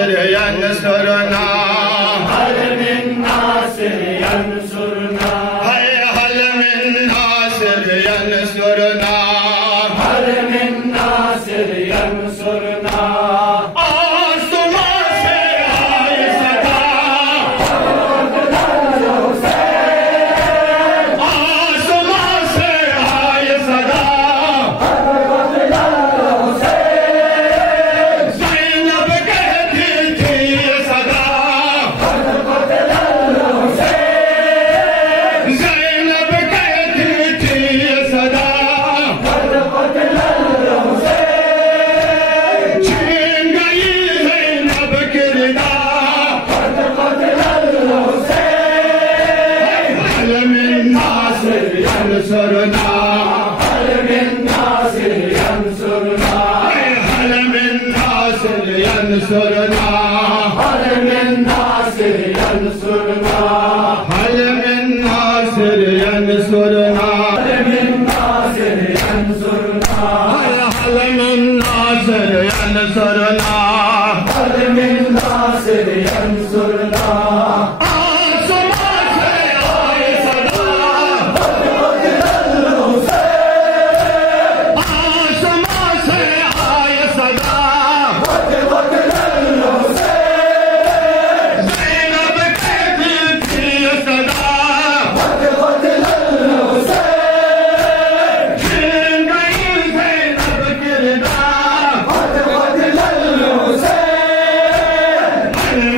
नासिर यंसुरना हल मिन नासिर यंसुरना हल मिन नासिर यंसुरना हल मिन नासिर यंसुरना आसमां से आए सदा आसमां से आए सदा ज़ैनब कहती थी सदा ज़ैनब कहती थी सदा छीन गई ज़ैनब की रिदा हल मिन नासिर यंसुरना हल मिन नासिर यंसुरना हल मिन नासिर यंसुरना हल मिन नासिर यंसुरना हल मिन नासिर यंसुरना हल मिन नासिर यंसुरना हल मिन नासिर यंसुरना हल मिन नासिर यंसुरना आसमां से आए सदा आसमां से आए सदा ज़ैनब कहती थी सदा छीन गई ज़ैनब की रिदा हल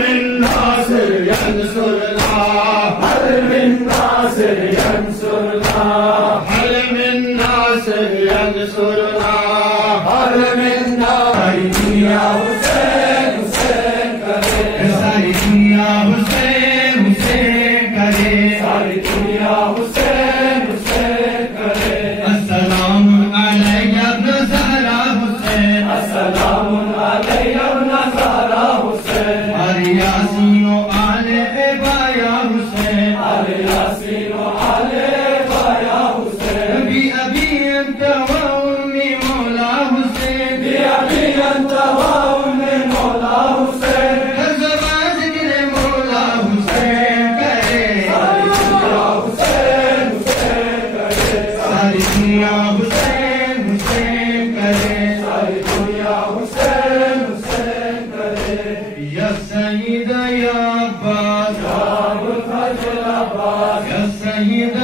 मिन नासिर यंसुरना हल मिन नासिर यंसुरना हल मिन नासिर यंसुरना हल मिन नासिर दुनिया हुसैन हुसैन करे सारी दुनिया हुसैन हुसैन करे सारी दुनिया हुसैन हुसैन करे अस्सलाम अलैका इब्न ज़हरा हुसैन अस्सलामु अलैका नज़ारा हुसैन अरे यासीनो आले बाया हुसैन अरे यासीन आले बाया हुसैन अभी अभी अंत व उम्मी मौला हुसैन अभी अंत में मौला हुसैन ज़बान ज़िक्र मौला हुसैन करे सारी दुनिया हुसैन हुसैन करे सारी दुनिया हुसैन हुसैन करे सारी दुनिया हुसैन हुसैन करे या सईद या अब्बास अबुल फजल अब्बास या सईद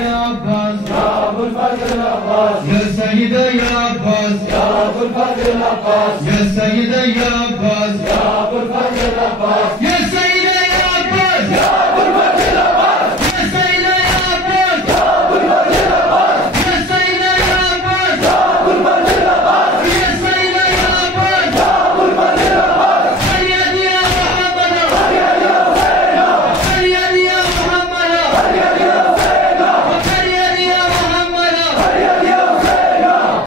या अब्बास अबुल फजल अब्बास या सईद या अब्बास अबुल फजल अब्बास या सईद या अब्बास अबुल फजल अब्बास या